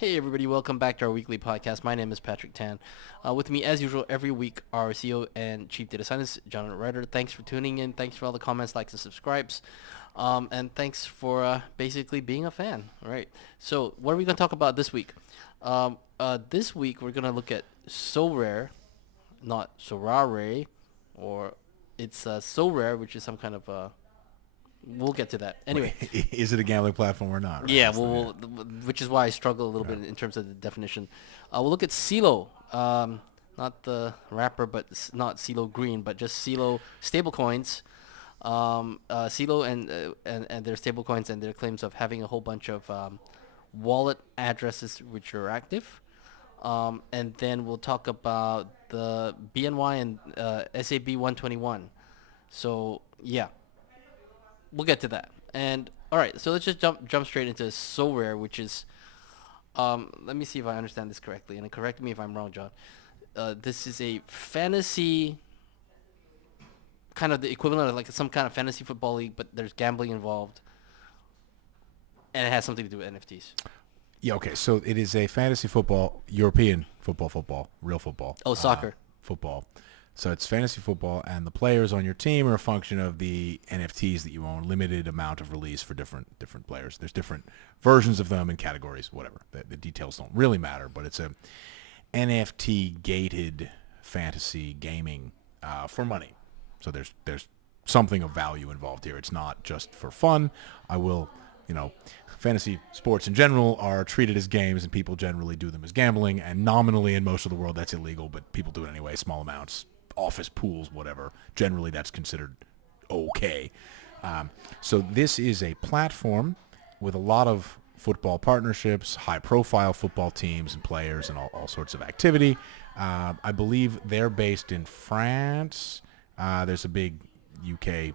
Hey everybody, welcome back to our weekly podcast. My name is Patrick Tan. With me, as usual, every week, our CEO and Chief Data Scientist, General Reiter. Thanks for tuning in. Thanks for all the comments, likes, and subscribes. And thanks for basically being a fan. All right. So what are we going to talk about this week? This week, we're going to look at Sorare, not Sorare, or it's Sorare, which is some kind of... we'll get to that. Anyway. Wait, is it a gambling platform or not? Right? Yeah, which is why I struggle a little bit in terms of the definition. We'll look at Celo, not the rapper, but not Celo Green, but just Celo stablecoins. Celo and their stablecoins and their claims of having a whole bunch of wallet addresses which are active. And then we'll talk about the BNY and SAB 121. So yeah, we'll get to that. And all right, so let's just jump straight into Sorare, which is let me see if I understand this correctly, and correct me if I'm wrong, John. This is a fantasy, kind of the equivalent of like some kind of fantasy football league, but there's gambling involved, and it has something to do with NFTs. Yeah, okay. So it is a fantasy football, European football, real football. Oh, soccer. Football. So it's fantasy football, and the players on your team are a function of the NFTs that you own, limited amount of release for different players. There's different versions of them in categories, whatever. The details don't really matter, but it's a NFT-gated fantasy gaming for money. So there's something of value involved here. It's not just for fun. Fantasy sports in general are treated as games, and people generally do them as gambling, and nominally in most of the world that's illegal, but people do it anyway, small amounts. Office pools, whatever. Generally, that's considered okay. So this is a platform with a lot of football partnerships, high-profile football teams and players, and all sorts of activity. I believe they're based in France. There's a big UK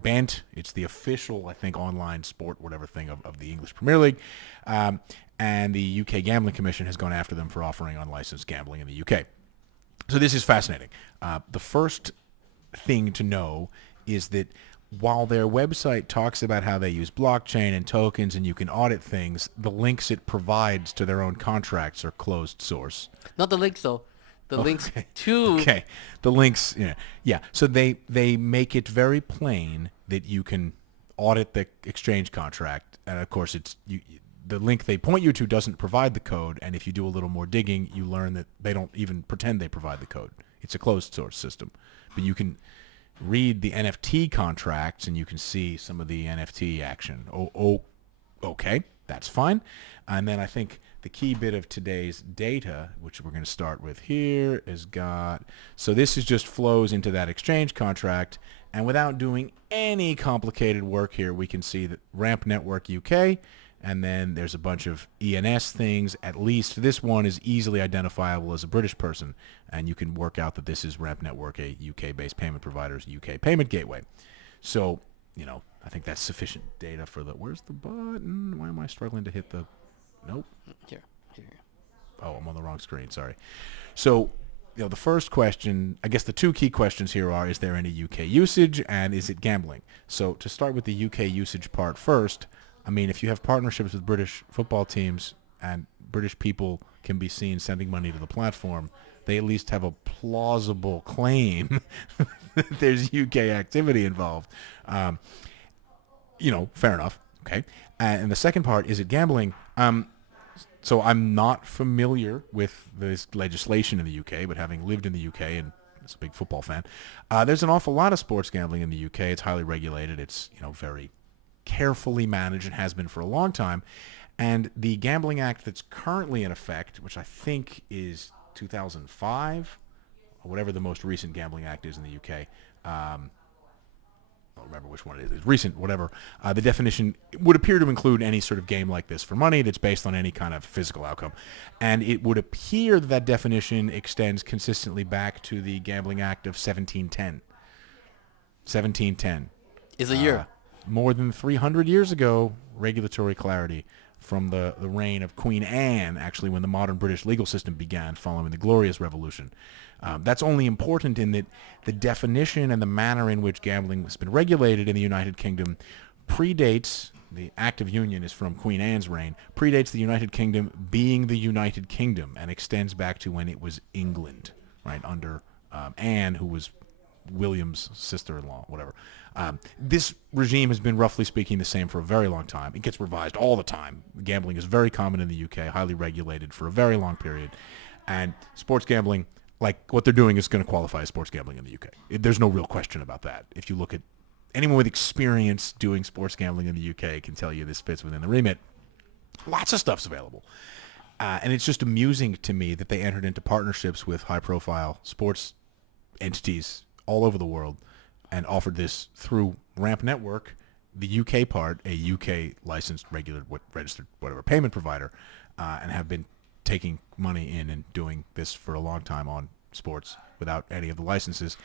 bent. It's the official, I think, online sport, whatever thing of the English Premier League. And the UK Gambling Commission has gone after them for offering unlicensed gambling in the UK. So this is fascinating. The first thing to know is that while their website talks about how they use blockchain and tokens and you can audit things, the links it provides to their own contracts are closed source. Not the links though. The links to the links. Yeah. So they make it very plain that you can audit the exchange contract, and of course the link they point you to doesn't provide the code, and if you do a little more digging, you learn that they don't even pretend they provide the code. It's a closed source system. But you can read the NFT contracts, and you can see some of the NFT action. Okay, that's fine. And then I think the key bit of today's data, which we're going to start with here, so this is just flows into that exchange contract, and without doing any complicated work here, we can see that Ramp Network UK, and then there's a bunch of ENS things. At least this one is easily identifiable as a British person, and you can work out that this is Ramp Network, a UK-based payment provider's UK payment gateway. So, I think that's sufficient data for where's the button? Why am I struggling to hit the, nope. here. Oh, I'm on the wrong screen, sorry. So, the first question, I guess the two key questions here are, is there any UK usage, and is it gambling? So to start with the UK usage part first, I mean, if you have partnerships with British football teams and British people can be seen sending money to the platform, they at least have a plausible claim that there's UK activity involved. Fair enough. Okay. And the second part, is it gambling? So I'm not familiar with this legislation in the UK, but having lived in the UK and as a big football fan, there's an awful lot of sports gambling in the UK. It's highly regulated. It's, very carefully managed and has been for a long time. And the Gambling Act that's currently in effect, which I think is 2005, or whatever the most recent Gambling Act is in the UK, I don't remember which one it is. It's recent, whatever. The definition would appear to include any sort of game like this for money that's based on any kind of physical outcome. And it would appear that definition extends consistently back to the Gambling Act of 1710. 1710. Is a year. More than 300 years ago, regulatory clarity from the reign of Queen Anne, actually, when the modern British legal system began following the Glorious Revolution. That's only important in that the definition and the manner in which gambling has been regulated in the United Kingdom predates the Act of Union is from Queen Anne's reign, predates the United Kingdom being the United Kingdom and extends back to when it was England, right, under Anne, who was William's sister-in-law, whatever. This regime has been, roughly speaking, the same for a very long time. It gets revised all the time. Gambling is very common in the UK, highly regulated for a very long period. And sports gambling, like what they're doing, is going to qualify as sports gambling in the UK. There's no real question about that. If you look at anyone with experience doing sports gambling in the UK can tell you this fits within the remit. Lots of stuff's available. And it's just amusing to me that they entered into partnerships with high-profile sports entities all over the world and offered this through Ramp Network, the UK part, a UK licensed, registered, whatever, payment provider, and have been taking money in and doing this for a long time on sports without any of the licenses.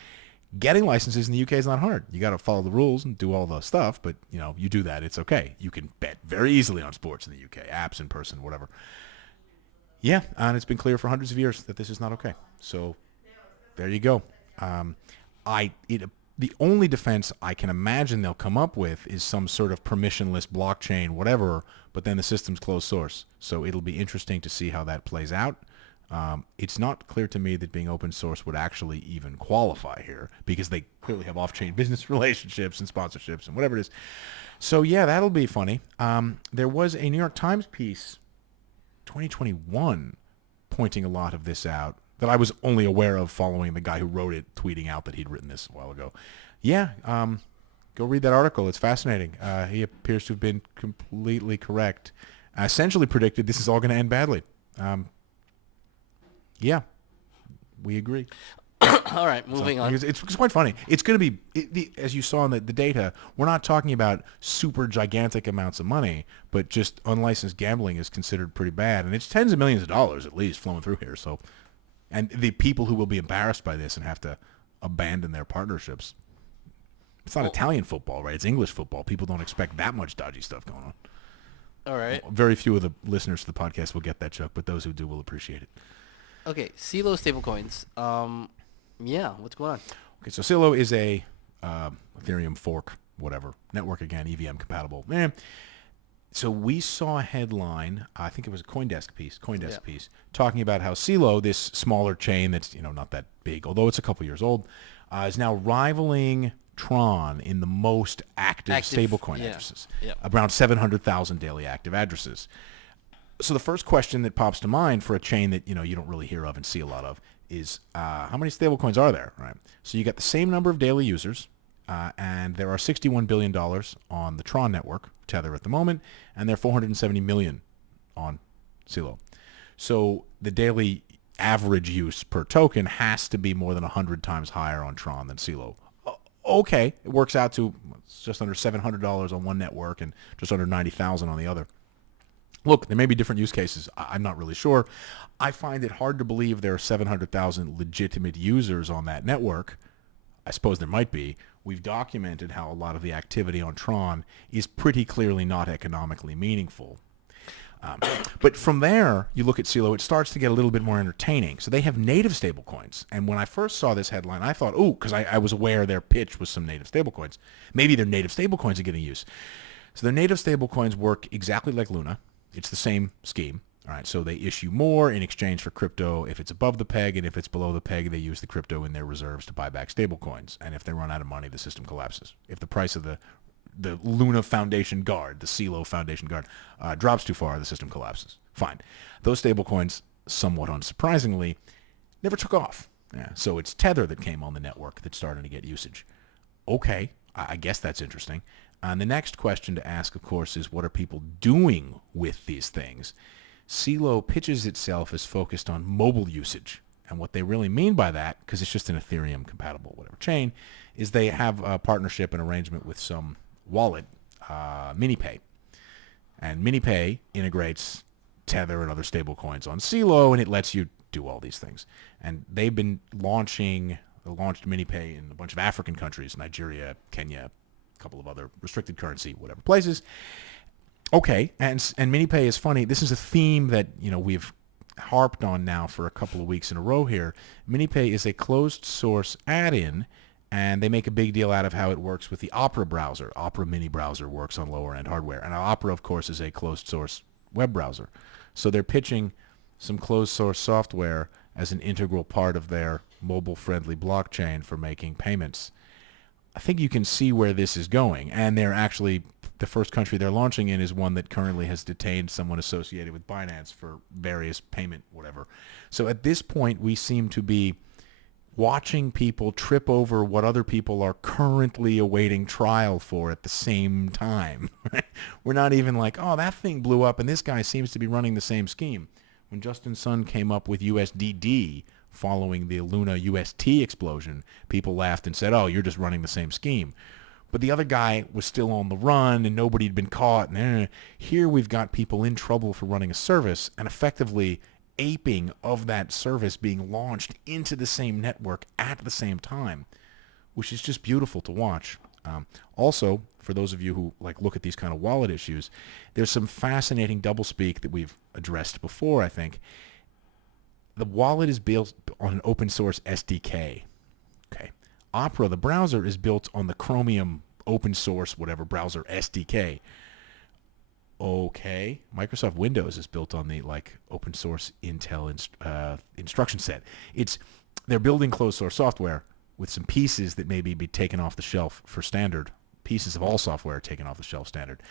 Getting licenses in the UK is not hard. You got to follow the rules and do all the stuff, but you do that, it's okay. You can bet very easily on sports in the UK, apps, in person, whatever. Yeah, and it's been clear for hundreds of years that this is not okay. So there you go. The only defense I can imagine they'll come up with is some sort of permissionless blockchain, whatever, but then the system's closed source. So it'll be interesting to see how that plays out. It's not clear to me that being open source would actually even qualify here because they clearly have off-chain business relationships and sponsorships and whatever it is. So yeah, that'll be funny. There was a New York Times piece, 2021, pointing a lot of this out that I was only aware of following the guy who wrote it tweeting out that he'd written this a while ago. Yeah, go read that article. It's fascinating. He appears to have been completely correct. Essentially predicted this is all going to end badly. Yeah, we agree. All right, moving on. It's quite funny. It's going to be, as you saw in the data, we're not talking about super gigantic amounts of money, but just unlicensed gambling is considered pretty bad. And it's tens of millions of dollars at least flowing through here. So, and the people who will be embarrassed by this and have to abandon their partnerships. It's not Italian football, right? It's English football. People don't expect that much dodgy stuff going on. All right. Very few of the listeners to the podcast will get that joke, but those who do will appreciate it. Okay, Celo stablecoins. Yeah, what's going on? Okay, so Celo is a Ethereum fork, whatever. Network, again, EVM compatible. So we saw a headline, I think it was a CoinDesk piece, talking about how Celo, this smaller chain that's not that big, although it's a couple years old, is now rivaling Tron in the most active stablecoin addresses. Yep. Around 700,000 daily active addresses. So the first question that pops to mind for a chain that you don't really hear of and see a lot of is how many stablecoins are there, right? So you got the same number of daily users, and there are $61 billion on the Tron network, Tether at the moment, and there are 470 million on Celo. So the daily average use per token has to be more than 100 times higher on Tron than Celo. Okay, it works out to just under $700 on one network and just under 90,000 on the other. Look, there may be different use cases. I'm not really sure. I find it hard to believe there are 700,000 legitimate users on that network. I suppose there might be. We've documented how a lot of the activity on Tron is pretty clearly not economically meaningful. But from there, you look at Celo, it starts to get a little bit more entertaining. So they have native stablecoins. And when I first saw this headline, I thought, because I was aware their pitch was some native stablecoins. Maybe their native stablecoins are getting used. So their native stablecoins work exactly like Luna. It's the same scheme. All right, so they issue more in exchange for crypto if it's above the peg, and if it's below the peg, they use the crypto in their reserves to buy back stablecoins. And if they run out of money, the system collapses. If the price of the Luna Foundation Guard, the Celo Foundation Guard, drops too far, the system collapses. Fine. Those stablecoins, somewhat unsurprisingly, never took off. Yeah, so it's Tether that came on the network that's starting to get usage. Okay, I guess that's interesting. And the next question to ask, of course, is what are people doing with these things? Celo pitches itself as focused on mobile usage. And what they really mean by that, because it's just an Ethereum compatible whatever chain, is they have a partnership and arrangement with some wallet, MiniPay. And MiniPay integrates Tether and other stable coins on Celo, and it lets you do all these things. And they've been launched MiniPay in a bunch of African countries, Nigeria, Kenya, a couple of other restricted currency, whatever places. Okay, and MiniPay is funny. This is a theme that we've harped on now for a couple of weeks in a row here. MiniPay is a closed source add-in, And they make a big deal out of how it works with the Opera browser. Opera mini browser works on lower-end hardware. And Opera, of course, is a closed-source web browser. So they're pitching some closed-source software as an integral part of their mobile-friendly blockchain for making payments. I think you can see where this is going. And they're actually, the first country they're launching in is one that currently has detained someone associated with Binance for various payment whatever. So at this point, we seem to be watching people trip over what other people are currently awaiting trial for at the same time. We're not even like, oh, that thing blew up and this guy seems to be running the same scheme. When Justin Sun came up with USDD following the Luna UST explosion, people laughed and said, oh, you're just running the same scheme. But the other guy was still on the run and nobody had been caught. And here we've got people in trouble for running a service and effectively aping of that service being launched into the same network at the same time, which is just beautiful to watch. Also, for those of you who look at these kind of wallet issues, there's some fascinating doublespeak that we've addressed before, I think. The wallet is built on an open source SDK. Okay. Opera, the browser, is built on the Chromium open source whatever browser SDK. Okay, Microsoft Windows is built on the open source Intel instruction set. They're building closed source software with some pieces that maybe be taken off the shelf for standard. Pieces of all software are taken off the shelf standard.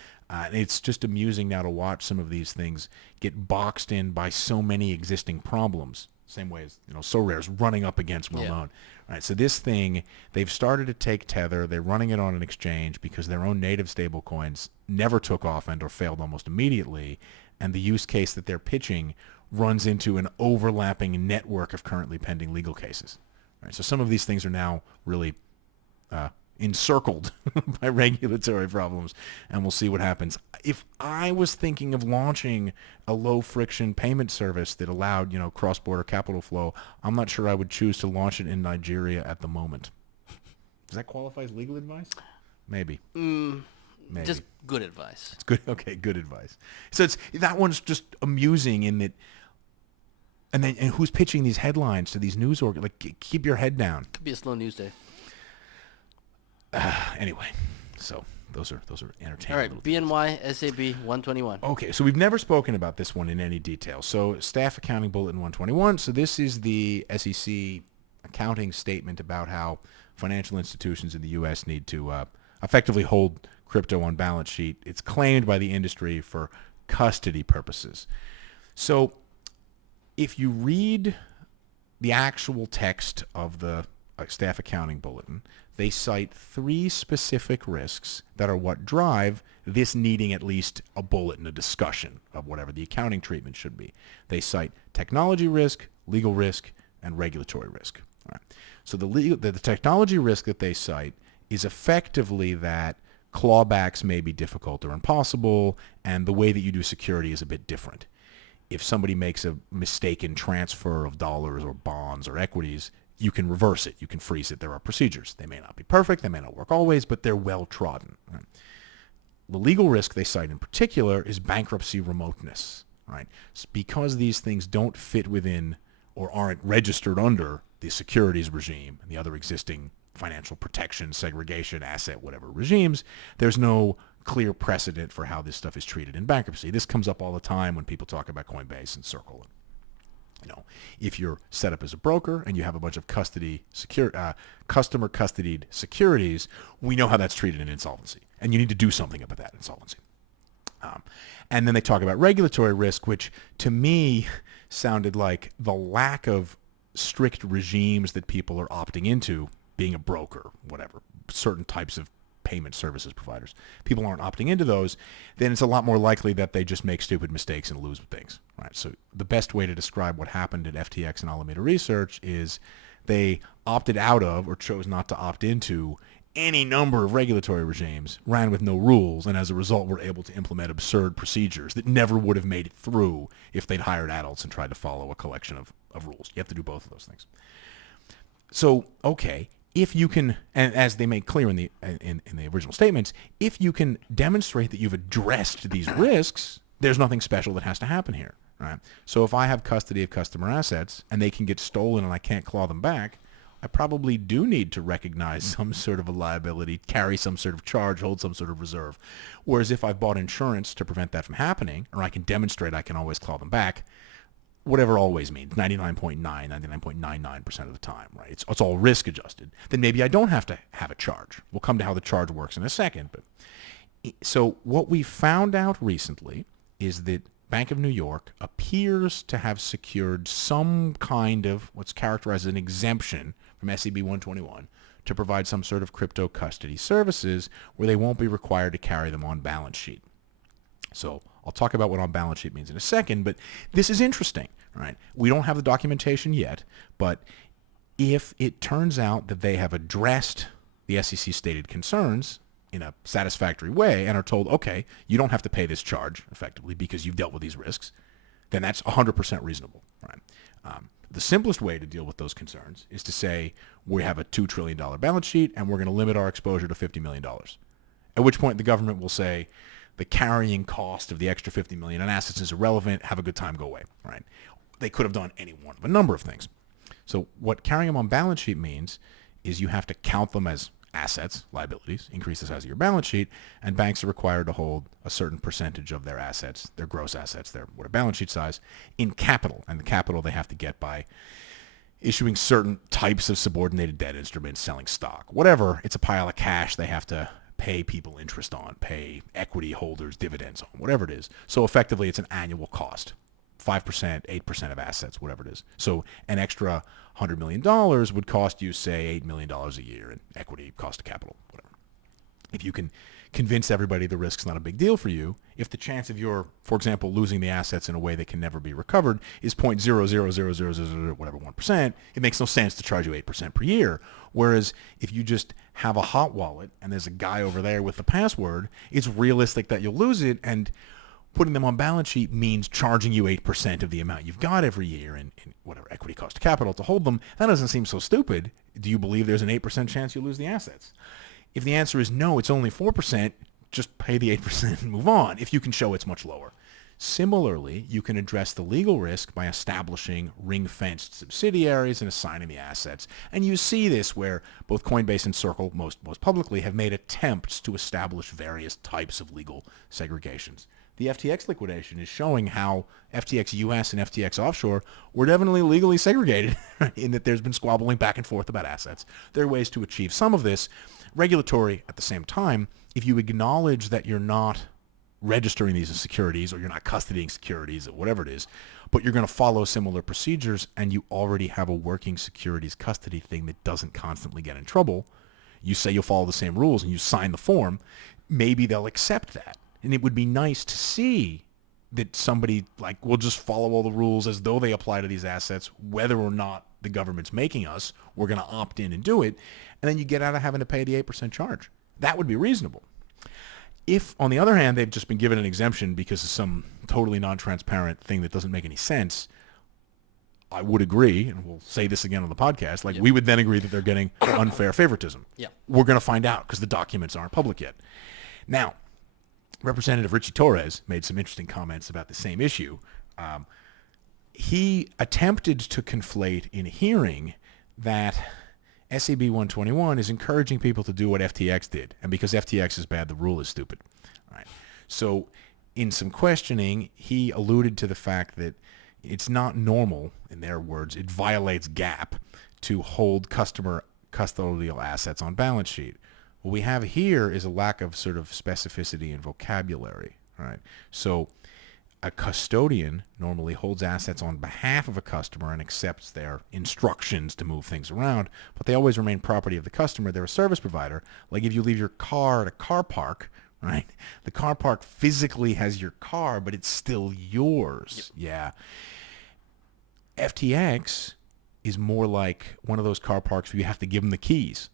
It's just amusing now to watch some of these things get boxed in by so many existing problems. Same way as Sorare is running up against well-known. All right, so this thing, they've started to take Tether. They're running it on an exchange because their own native stablecoins never took off and or failed almost immediately. And the use case that they're pitching runs into an overlapping network of currently pending legal cases. All right, so some of these things are now really encircled by regulatory problems, and we'll see what happens. If I was thinking of launching a low-friction payment service that allowed, cross-border capital flow, I'm not sure I would choose to launch it in Nigeria at the moment. Does that qualify as legal advice? Maybe. Maybe. Just good advice. It's good. Okay, good advice. So that one's just amusing in that. And who's pitching these headlines to these news keep your head down. Could be a slow news day. Anyway, so those are entertaining. All right, BNY SAB 121. Okay, so we've never spoken about this one in any detail. So Staff Accounting Bulletin 121. So this is the SEC accounting statement about how financial institutions in the U.S. need to effectively hold crypto on balance sheet. It's claimed by the industry for custody purposes. So if you read the actual text of the Staff Accounting Bulletin, they cite 3 specific risks that are what drive this needing at least a bullet and a discussion of whatever the accounting treatment should be. They cite technology risk, legal risk, and regulatory risk. All right. So the technology risk that they cite is effectively that clawbacks may be difficult or impossible, and the way that you do security is a bit different. If somebody makes a mistaken transfer of dollars or bonds or equities, you can reverse it. You can freeze it. There are procedures. They may not be perfect. They may not work always, but they're well trodden. Right? The legal risk they cite in particular is bankruptcy remoteness. Right? Because these things don't fit within or aren't registered under the securities regime and the other existing financial protection, segregation, asset, whatever regimes, there's no clear precedent for how this stuff is treated in bankruptcy. This comes up all the time when people talk about Coinbase and Circle. If you're set up as a broker and you have a bunch of customer custodied securities, we know how that's treated in insolvency, and you need to do something about that insolvency. And then they talk about regulatory risk, which to me sounded like the lack of strict regimes that people are opting into, being a broker, whatever, certain types of payment services providers. People aren't opting into those, then it's a lot more likely that they just make stupid mistakes and lose things. Right? So the best way to describe what happened at FTX and Alameda Research is they opted out of or chose not to opt into any number of regulatory regimes, ran with no rules, and as a result were able to implement absurd procedures that never would have made it through if they'd hired adults and tried to follow a collection of rules. You have to do both of those things. So, okay, if you can, and as they make clear in the original statements, if you can demonstrate that you've addressed these risks, there's nothing special that has to happen here. Right? So if I have custody of customer assets and they can get stolen and I can't claw them back, I probably do need to recognize some sort of a liability, carry some sort of charge, hold some sort of reserve. Whereas if I've bought insurance to prevent that from happening, or I can demonstrate I can always claw them back, whatever always means, 99.99% of the time, right? It's all risk adjusted. Then maybe I don't have to have a charge. We'll come to how the charge works in a second. But so what we found out recently is that Bank of New York appears to have secured some kind of what's characterized as an exemption from SAB 121 to provide some sort of crypto custody services where they won't be required to carry them on balance sheet. So I'll talk about what on balance sheet means in a second, but this is interesting, right? We don't have the documentation yet, but if it turns out that they have addressed the SEC stated concerns in a satisfactory way and are told, okay, you don't have to pay this charge effectively because you've dealt with these risks, then that's 100% reasonable, right? The simplest way to deal with those concerns is to say we have a $2 trillion balance sheet and we're going to limit our exposure to $50 million, at which point the government will say the carrying cost of the extra $50 million in assets is irrelevant, have a good time, go away, right? They could have done any one of a number of things. So what carrying them on balance sheet means is you have to count them as assets, liabilities, increase the size of your balance sheet, and banks are required to hold a certain percentage of their assets, their gross assets, their balance sheet size, in capital. And the capital they have to get by issuing certain types of subordinated debt instruments, selling stock, whatever. It's a pile of cash they have to pay people interest on, pay equity holders dividends on, whatever it is. So effectively, it's an annual cost. 5%, 8% of assets, whatever it is. So an extra $100 million would cost you, say, $8 million a year in equity, cost of capital, whatever. If you can convince everybody the risk's not a big deal for you, if the chance of your, for example, losing the assets in a way that can never be recovered is 0.00000 whatever 1%, it makes no sense to charge you 8% per year. Whereas if you just have a hot wallet and there's a guy over there with the password, it's realistic that you'll lose it, and putting them on balance sheet means charging you 8% of the amount you've got every year in whatever equity cost of capital to hold them. That doesn't seem so stupid. Do you believe there's an 8% chance you'll lose the assets? If the answer is no, it's only 4%, just pay the 8% and move on if you can show it's much lower. Similarly, you can address the legal risk by establishing ring-fenced subsidiaries and assigning the assets. And you see this where both Coinbase and Circle, most publicly, have made attempts to establish various types of legal segregations. The FTX liquidation is showing how FTX US and FTX offshore were definitely legally segregated in that there's been squabbling back and forth about assets. There are ways to achieve some of this. Regulatory, at the same time, if you acknowledge that you're not registering these as securities or you're not custodying securities or whatever it is, but you're going to follow similar procedures and you already have a working securities custody thing that doesn't constantly get in trouble, you say you'll follow the same rules and you sign the form, maybe they'll accept that. And it would be nice to see that somebody will just follow all the rules as though they apply to these assets, whether or not the government's making us, we're going to opt in and do it. And then you get out of having to pay the 8% charge. That would be reasonable. If, on the other hand, they've just been given an exemption because of some totally non-transparent thing that doesn't make any sense, I would agree, and we'll say this again on the podcast, we would then agree that they're getting unfair favoritism. Yeah. We're going to find out because the documents aren't public yet. Now, Representative Richie Torres made some interesting comments about the same issue. He attempted to conflate in a hearing that SAB 121 is encouraging people to do what FTX did, and because FTX is bad, the rule is stupid. Right. So in some questioning, he alluded to the fact that it's not normal, in their words, it violates GAAP to hold customer custodial assets on balance sheet. What we have here is a lack of sort of specificity and vocabulary, right? So a custodian normally holds assets on behalf of a customer and accepts their instructions to move things around, but they always remain property of the customer. They're a service provider. Like if you leave your car at a car park, right? The car park physically has your car, but it's still yours. Yep. Yeah. FTX is more like one of those car parks where you have to give them the keys,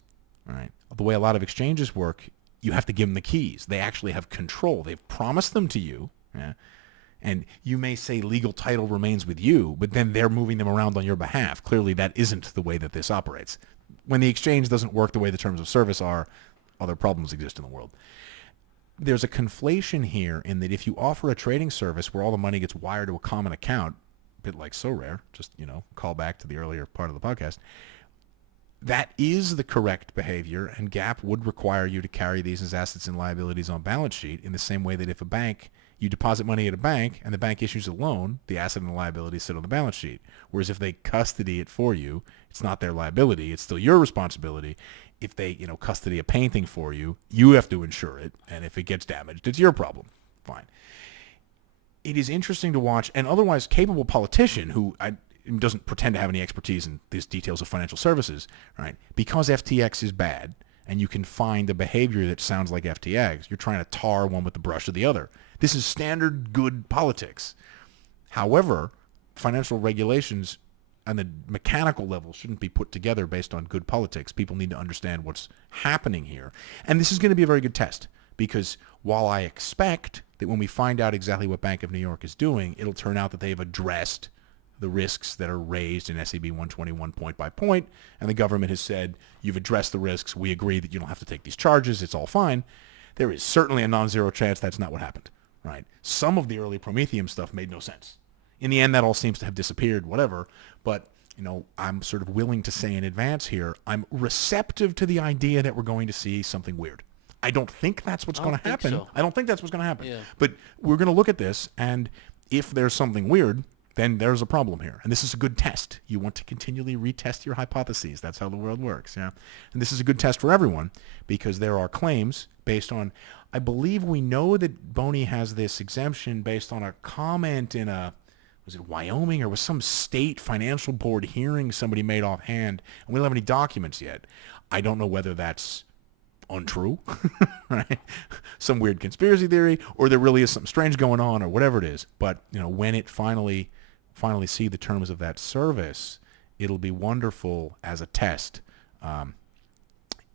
right? The way a lot of exchanges work, you have to give them the keys. They actually have control. They've promised them to you. Yeah? And you may say legal title remains with you, but then they're moving them around on your behalf. Clearly, that isn't the way that this operates. When the exchange doesn't work the way the terms of service are, other problems exist in the world. There's a conflation here in that if you offer a trading service where all the money gets wired to a common account, a bit like Sorare, just, call back to the earlier part of the podcast, that is the correct behavior, and GAAP would require you to carry these as assets and liabilities on balance sheet in the same way that if a bank, you deposit money at a bank and the bank issues a loan, the asset and the liability sit on the balance sheet. Whereas if they custody it for you, it's not their liability, it's still your responsibility. If they, custody a painting for you, you have to insure it, and if it gets damaged, it's your problem. Fine. It is interesting to watch an otherwise capable politician who doesn't pretend to have any expertise in these details of financial services, right? Because FTX is bad, and you can find a behavior that sounds like FTX, you're trying to tar one with the brush of the other. This is standard good politics. However, financial regulations on the mechanical level shouldn't be put together based on good politics. People need to understand what's happening here. And this is going to be a very good test, because while I expect that when we find out exactly what Bank of New York is doing, it'll turn out that they've addressed the risks that are raised in SAB 121 point by point, and the government has said, you've addressed the risks, we agree that you don't have to take these charges, it's all fine. There is certainly a non-zero chance that's not what happened, right? Some of the early Prometheum stuff made no sense. In the end, that all seems to have disappeared, whatever, but I'm sort of willing to say in advance here, I'm receptive to the idea that we're going to see something weird. I don't think that's what's going to happen. So. I don't think that's what's going to happen. Yeah. But we're going to look at this, and if there's something weird, then there's a problem here. And this is a good test. You want to continually retest your hypotheses. That's how the world works. Yeah. And this is a good test for everyone, because there are claims based on, I believe we know that Boney has this exemption based on a comment in was it Wyoming, or was some state financial board hearing somebody made offhand, and we don't have any documents yet. I don't know whether that's untrue, right? Some weird conspiracy theory, or there really is something strange going on, or whatever it is. But when it finally see the terms of that service, it'll be wonderful as a test. And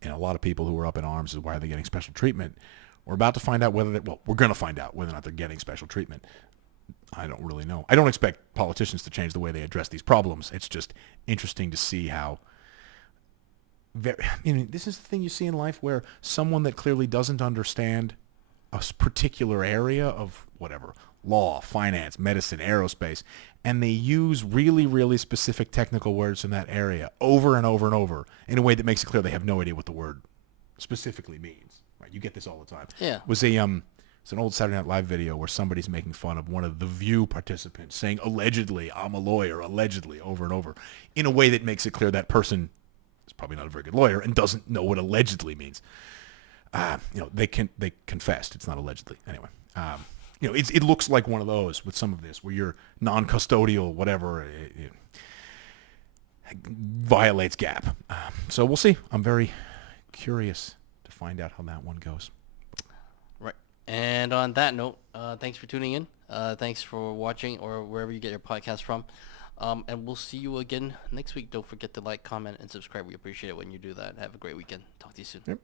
a lot of people who are up in arms is why are they getting special treatment. We're about to find out we're going to find out whether or not they're getting special treatment. I don't really know. I don't expect politicians to change the way they address these problems. It's just interesting to see how this is the thing you see in life, where someone that clearly doesn't understand a particular area of whatever, law, finance, medicine, aerospace, and they use really, really specific technical words in that area over and over and over in a way that makes it clear they have no idea what the word specifically means. Right? You get this all the time. Yeah. It's an old Saturday Night Live video where somebody's making fun of one of the View participants saying, allegedly, I'm a lawyer, allegedly, over and over, in a way that makes it clear that person is probably not a very good lawyer and doesn't know what allegedly means. They confessed. It's not allegedly. Anyway, it looks like one of those with some of this, where you're non-custodial, whatever, it violates GAAP. So we'll see. I'm very curious to find out how that one goes. Right. And on that note, thanks for tuning in. Thanks for watching, or wherever you get your podcast from. And we'll see you again next week. Don't forget to like, comment, and subscribe. We appreciate it when you do that. Have a great weekend. Talk to you soon. Yep.